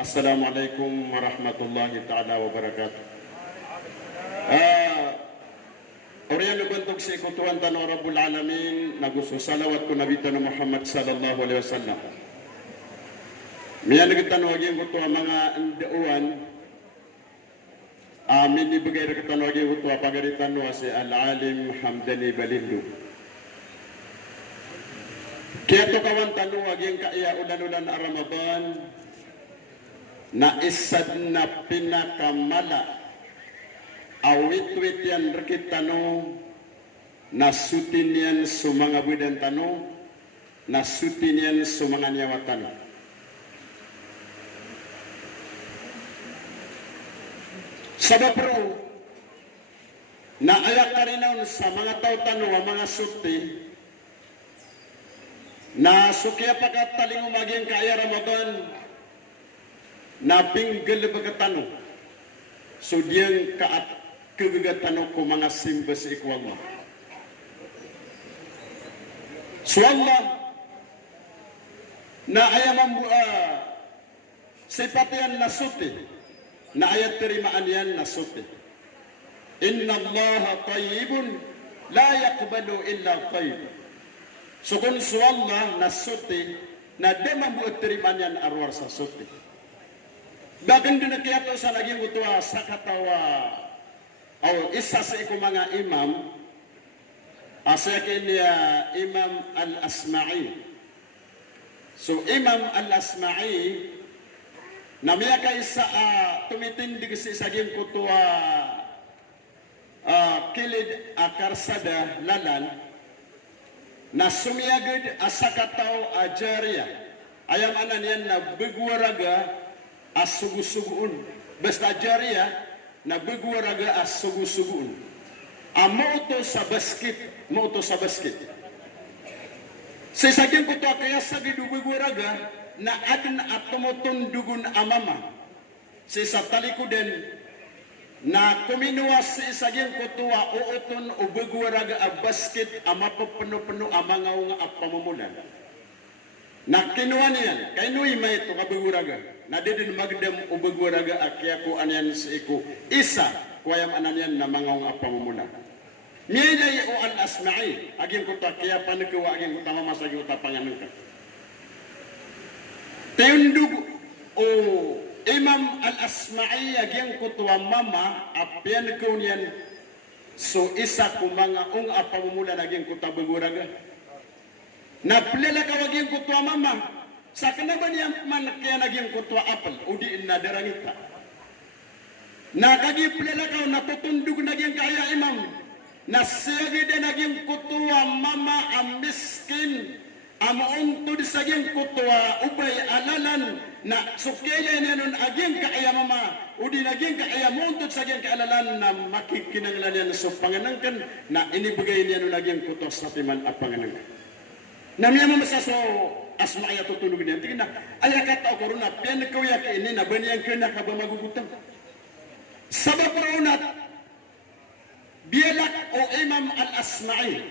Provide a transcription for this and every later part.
Assalamualaikum warahmatullahi ta'ala wabarakatuh. Oriyan bentuk si ikutuan tanah Rabbul Alamin nagusu salawat ku Nabi tanah Muhammad sallallahu alaihi wasallam. Miyan kita wagi kutua mga endeuan. Amin dibagay kita wagi kutua pagaritan wa si Al-Alim Hamdani Balindu. Kaya to kawan tanu wagi kaya ulan-ulan Ramadan na isad na pinakamala awit-wit yan rekit tanu nasutin yan sumanga budan tanu nasutin yan sumanga nyawa tanu. Sabab bro na ayak karinaw sa mga tao tanu ang mga suti na sukya pakat taling umaging kaya Ramadan na pinggel bagatano so diyang kaat kegagatano ko mga simbas ikwama so Allah na ayam sipatian nasuti na ayat terimaan yan nasuti inna Allah tayyibun la yaqbalu illa tayyib. So kung Allah nasuti na demang buat terimaan yan arwar sa suti. Bagan din nakiyato sa naging utuwa sa katawa o isa sa iku mga imam asakin niya Imam Al-Asma'i. So Imam Al-Asma'i namiya ka isa tumitindig sa isaging kutuwa kilid akarsada lalan na sumiyagid asakataw ajariya ayam anan yan na bigwaraga as-sugu-suguun basta jariya na bigwaraga as-sugu-suguun mauto sa basket sa isagin ko to kaya sa gidubigwaraga na adin at tumutundugun amama sa talikuden na kuminuwas sa isagin ko to uuton o bigwaraga a basket mapapuno-puno amangaw nga pamumulan na kinuha niyan kay nuy may ito kabigwaraga na didin magdem o bigwaraga akya ko anyan sa iku isa kuwayam ananyan na mga pamumuna miyay o Al-Asma'i aging ko ta kaya panagkawa aging ko ta mamasagi o ta panganan ka tayundug o Imam Al-Asma'i aging ko tuwa mama apyan ko niyan so isa ko mga pamumula aging ko ta bigwaraga na plela ka aging ko tuwa mama sa kanaban niya man kaya naging kutwa apel udi na derangita na kagi plela ka natutundog naging kaya imam na siyagi din naging kutwa mama ang miskin amauntod saging kutwa ubay alalan na sukaya niya nun aging kaya mama udi naging kaya mauntod saging kaalalan na makikinanglan niya sa panganangkan na inibigay niya nun naging kutwa sa timan at panganangkan na miya mamasaso Asma'ya tutulog niya. Tingin na, ayakat ako ron na, piyan ko ya ka ini na, banyan ka na ka ba magugutan? Sabab ron na, biyalak o Imam Al-Asma'i,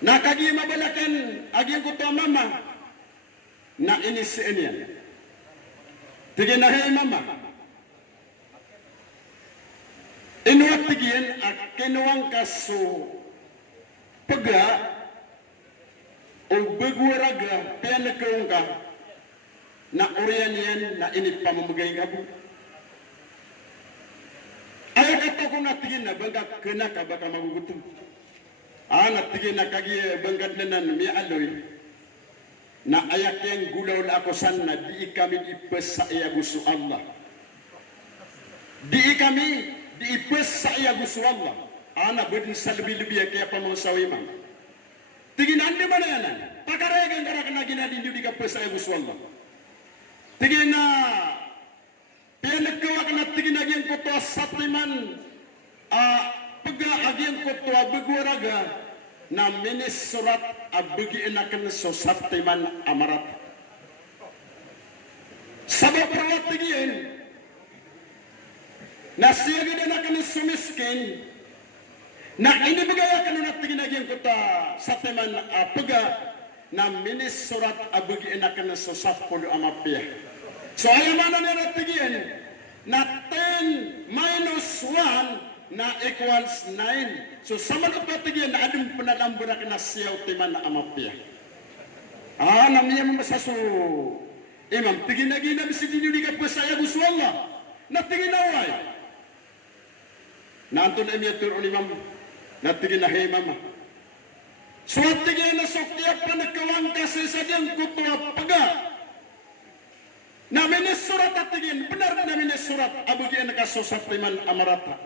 nakagi mabalakan, aging ko to mama, na inisiin yan. Tingin na, hey mama, inuwat tigin, at kinuwang kaso, paga, o bagwaraga pinakaung ka na oriyan yan na inip pamamagay nga po. Ayaw ito kung natigin na bangga kena ka baka magugutom. Natigin na kagi banggad na nan mi aloy na ayak yang gulaw na ako san na di kami ipes sa iya gusto Allah. Di ipes sa iya gusto Allah. Bedin sa lebih-lebih kaya pamasawi man. Tingin andi mana yanan? Pakaregan karak na ginadin di kapes ay gusto Allah. Tingin na pinagkawa ka na tingin aging kuto satriman pagka aging kuto bigwaraga na minis surat abigiin akan so satriman amarat. Sabab rawat tingin na siya gidan akan sumiskin na inibigay ka na natigin aging kuta sa teman pagka na minis surat abugiin ka na sa sapolo amapya So ayamana niya natigyan na 10 minus 1 na equals 9. So sama na patigyan na adong panalambura na siyaw timan na amapya. Namanya masasu imam tigin lagi na misi dinyo di ka pasaya gusto Allah. Natigin na way. Nantun emiyatur imam natigin na hey mama. So tigin na soktiyak pa nagkawang kasi sa diyang kutuwa paga. Namin surat at tigin, benar namin surat abugian nakasosat timan amarata.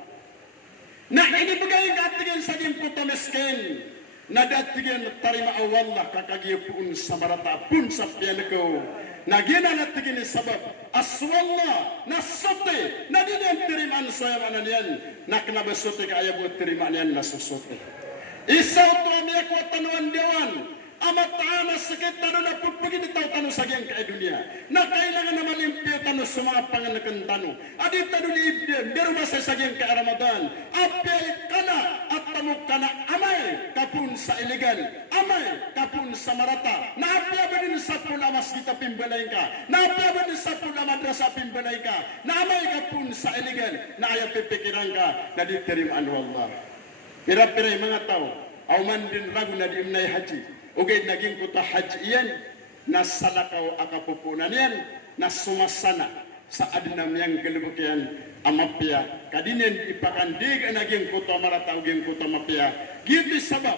Nah ini bagay ka tigin sa diyang kutuwa miskin. Nadatigyan tarima awallah kakagiyapun sa marata pun sa piyanakaw. Nagyana natigyan sabab aswallah nasote nadiyan tirimaan sa yaman yan. Naknabasote ka ayabuat tirimaan yan nasusote. Isaw to amiyak wa tanuan diwan. Amat taana sakit tanu na pupugin itaw tanu sa giyang kaya dunia. Na kailangan na malimpyo tanu sa mga panganakan tanu. Adi tanu ni ibdem, pero masay sa giyang kaya Ramadan. Apel kana at tamog kana amay kapun sa iligan. Amay kapun sa marata. Naapya ba din sa pula masjid pimbalay ka? Naapya ba din sa pula madrasa pimbalay ka? Naamay kapun sa iligan. Naaya pipikiran ka na ditirimaan Allah. Pira-pira mga tao. Aw man din ragu na di imnay haji. Ugay naging kuta haji iyan, nasalakaw akapupunan yan, nasumasana sa adinam yang kelibukian amapya. Kadinen ipakandig naging kuta marata uging kuta mapya. Gitu sabab,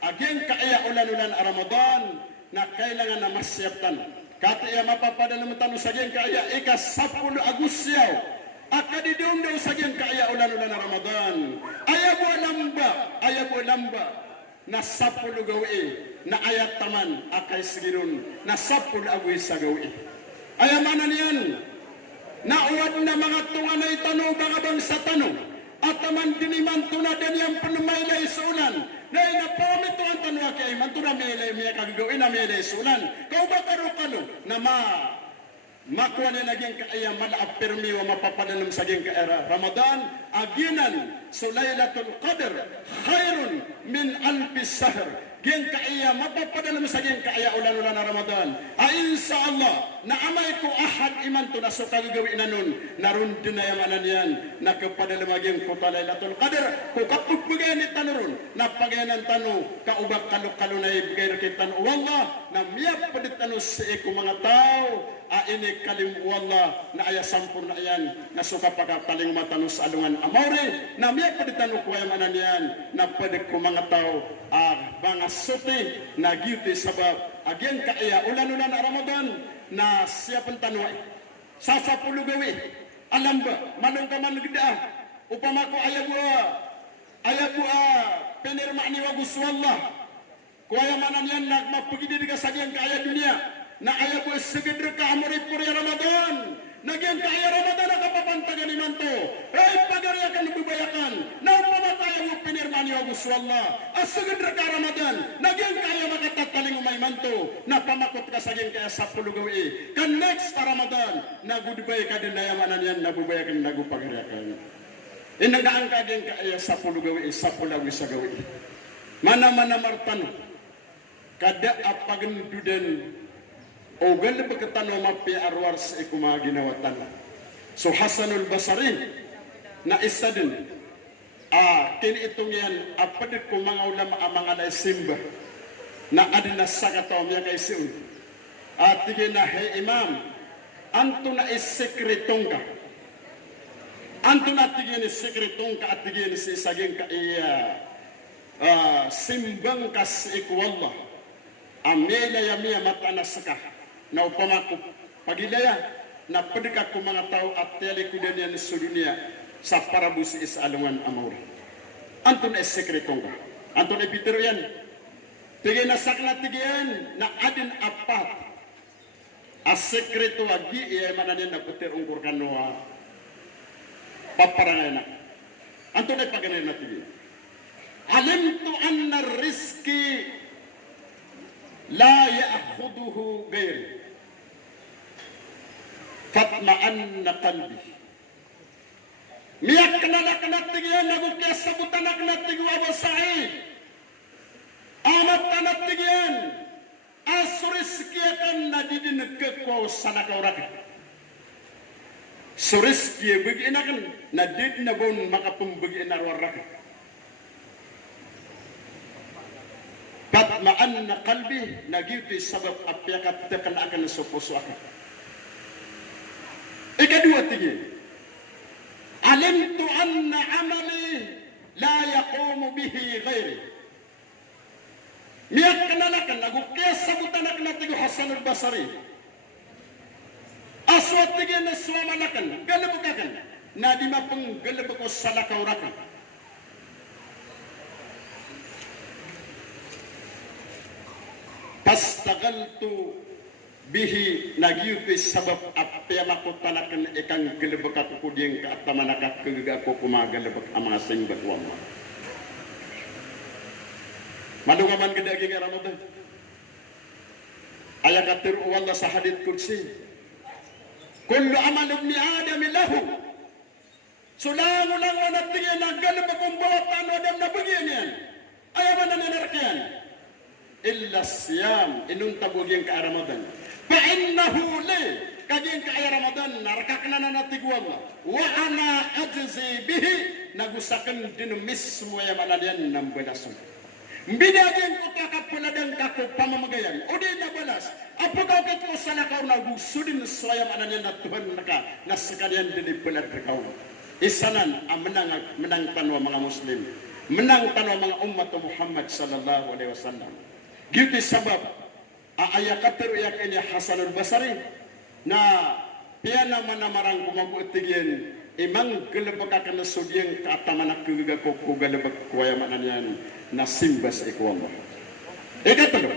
aging kaya ulan-ulan Ramadan na kailangan na masyaptan. Kata iya mapapada naman tanong sa aging kaya ikas 10 Agusyaw. Akadidium daw sa aging kaya ulan-ulan Ramadan. Ayabu lamba na 10 gawi. Na ayat taman akay sigirun na 10 agoy sa gawi. Ayamanan yan na uwad na mga tunganay tanong mga bangsa tanong at taman diniman tunadan yung panumaylay sa ulan na inapamit to ang tanong kay man tunamaylay miya kagawin na maylay sa ulan. Kau ba karo na makuha na naging kaaya malaap permi wa mapapadanam sa geng kaera Ramadan aginan so Laylatul Qadr khairun min alfi shahr geng kaaya mapapadanam sa geng kaaya ulan-ulan na Ramadan insyaallah na amay ko ahad iman to na so kagawin na nun naron din na yamanan yan na kapadala maging kuta Laylatul Qadr ko kapugbugan ni tanurun na pagayanan tanu kaubak kalok-kalo na ibigay kita wallah na miyap padit tanu sa iko mga tao ini kalim wallah na aya sampurna yan na suka pagkapaling matanong sa alungan amore na miya paditanong ko ay manan yan na pwede ko mga tao mga suti na giti sabab agyan kaya ulan-ulan na Ramadan na siya pang tanway sa 10 gawi alam ba manong ka man nagda upama ko ayabu penirma ni wagus wallah kuya manan yan nagmapagidi ka sa agyan kaya dunia na ayaw ko segedre ka amurit puri Ramadan. Nagyan ka ayaw Ramadan na kapapantagan iman to. Pagariya ka nabubayakan. Na upamataya mo pinirma ni August Wallah. Segedre ka Ramadan. Nagyan ka ayaw makatataling umay man to. Na pamakot ka sa geng kaya 10 gawi. Kan next Ramadan. Nagudbay ka din na yamanan yan. Nabubayakan nagupagariyakan. Inagaan ka geng kaya 10 gawi. 10 gawi sa gawi. Mana-mana martan. Kada apagandudan o ganda pagkatano mapi arwar sa ikuma ginawatan. So Hasanul Basri na isa din kini itong yan apalit ko mga ulama mga naisimba na adina sa kataw miya kay siun at tigin na hey imam anto na isekretong ka anto na tigin isekretong ka at tigin si isaging ka simbang kas ikwallah amela yamiya matanas ka na upama ko pagilaya na pedekak ko mga tao at tele ko din yan sa dunia sa parabusi is alungan amor. Anton es sekretong ka. Anton e Peter yan. Tigay na sakna tigayan na adin apat. As sekreto agi iya manan na putir ungkur kanoa paparangay na. Anton e paganay na tigay. Alimtu anna rizki la ya'khuduhu ghairi fatma'anna qalbi miyak kanalak tigyan nagukya sabutan nak tigwa basai amat tanak tigyan asuriskiakan nadidin kekau sanaka urak Suris dia bagi enakan, nadid na bon maka pembagi enarwarakan. Patmaan na kalbi nagiti sabab apyakat tekan akan soposo akan. Ikadua tinggi. Alimtu anna amali la yaqumu bihi ghairi. Miyak kanalakan nagu sabutan akan tigo Hasan al-Basri. Aswat tinggi na suamanakan galabukakan. Nadima peng galabako salakaurakan. Pastagaltu bihi nagyuti sabab apya makutanakan ikang galabakat ko diyang kaatamanaka kagako kumagalabak amasing batwama. Madungaman kedaging Ramadan. Ayakatir wala sa hadith kursi. Kullu amal ibni Adam lahu. Sulango lang wanat tingin na galabak kumbawatan Adam na bagyan yan. Ayaman na ninarkiyan. Illa siyam inuntabog yung ka Ramadan. Fa'innahu li kaging ka Ramadan narakak na natigwam. Wa ana ajzi bihi nagusakan din mismo yung manalian ng balasun. Binagyan ko kakapuladang kako pamamagayan. O di na balas. Apo kau kito sa lakaw na gusudin soyam ananian na Tuhan naka nasakanyan din ipulat rekaw. Isanan ang menang tanwa mga Muslim. Menang tanwa mga umat Muhammad sallallahu alaihi wasallam. Gitu sabab ayakatir yak ini Hasan al-Basri na piana manamarang kumabutigyan imang gelebakakan sudiyang kaatamanak kegagako kugalebak kuaya mananian na simbas ikwamo. Ikatlo.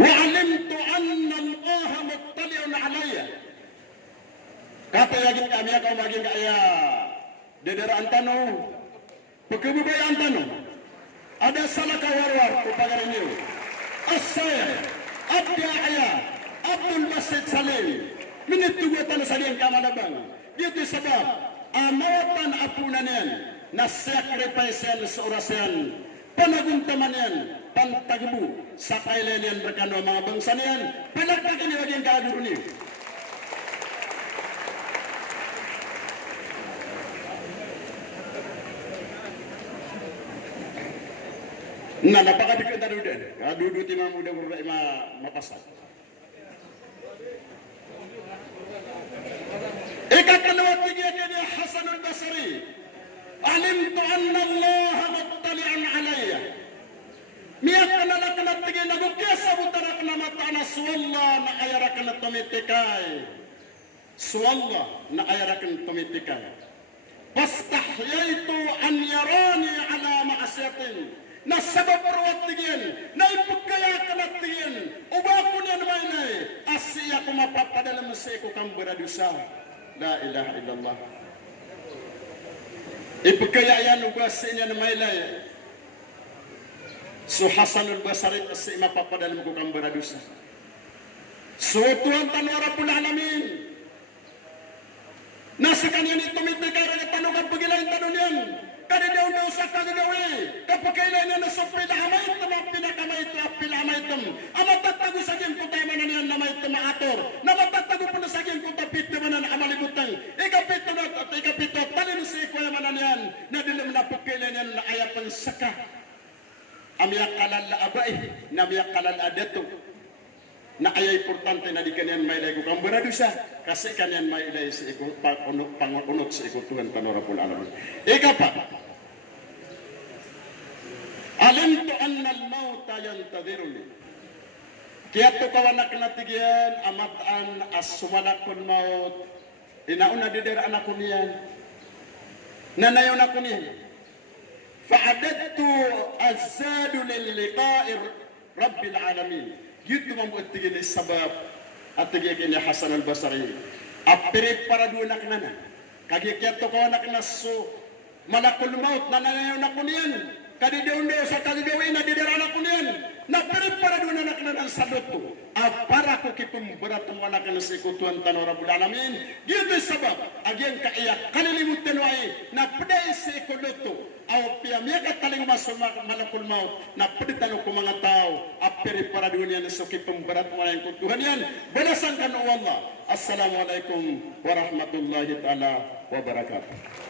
Wa alimtu anna Allah muttali'un alayya. Kata yagin kami ako maging kaya dedera antano. Pagkabubay antano. Ada salah kawarwar kupagaran niyo. Asaya, Abdiaya, Abdul Basit Salim. Minit tugatan sa diyang kamanabang. Dito sabab, amawatan apunan yan, na sacrifice yan sa orasyan, panaguntaman yan, pantagbu, sa kailan yan berkano mga bangsa niyan, palagpagan niyo yung kaguro niyo. Nah, napakadikit na doon. Kaduduti mga muda mapasal. Ikatalawa tigyan niya Hasan al-Basri. Alimtu anna Allah muttali'an alayya. Miyak kanalak na tigyan na gukesa butarak na matana suwalla na ayarak na tumitikay. Suwalla na ayarak na tumitikay. Pastahyaytu an yarani ala ma'asyatin. Na sabab rawat tigyan, na ipagkaya ka na tigyan, uba ko niyan may na asya ko mapapadala mo sa iko kang beradusa. La ilaha illallah. Ipagkaya yan uba sa inya na may na so Hasan al-Basri asya mapapadala mo kang beradusa. So Tuhan tanwa Rabbul Alamin. Nasa kanya ni tumitikay rin at tanong ang pagilayin tanong yan. Kada daw daw sa kagagawi, kapag kailan na sa pinakamaytom ang pinakamaytom at pinakamaytom, ang matatago sa akin kung tayo mananihan na maytom maator, na matatago po na sa akin kung tapit naman ang amalibutang, ikapito na at ikapito, talino sa ikaw yung mananihan, na dilim na po kailan yan na ayapan saka, amiyak kalal na abay, na amiyak kalal adeto, na ayay importante na di kanyan may ilay ko kang beradusa, kasi kanyan may ilay sa ikaw, pangunot sa ikaw Tuhan Panorapul Alamin. Ika pa, alimtu anna al-mauta yantadhiruni. Kaya to kawanak natigyan amatan as-sumalakun maut. Inauna didera anak ko niyan. Nanayon ako niyan. Fa'adadtu az-zadu lil-liqa'i Rabbil Alamin. Gitu mabuat tigyan sabab at tigyan ni Hasan al-Basri. Apere para doon naknana. Kaya to kawanak naso malakul maut nanayon ako niyan. Kadidaw sa kagagawin na didarana ko niyan. Napirit para doon anak na ng salot ko. Para ko kipumberat mo anak na sa ikutuan tanong Rabbul Alamin. Gito sabab. Agyang kaiyak. Kanilimutan mo ay napiday sa ikuloto. Aw piyamya ka taling malakul maut. Napiditan ko mga tao. Apirit para doon yan sa kipumberat mo na yung kutuhan yan. Balasan ka no wallah. Assalamualaikum warahmatullahi taala wabarakatuh.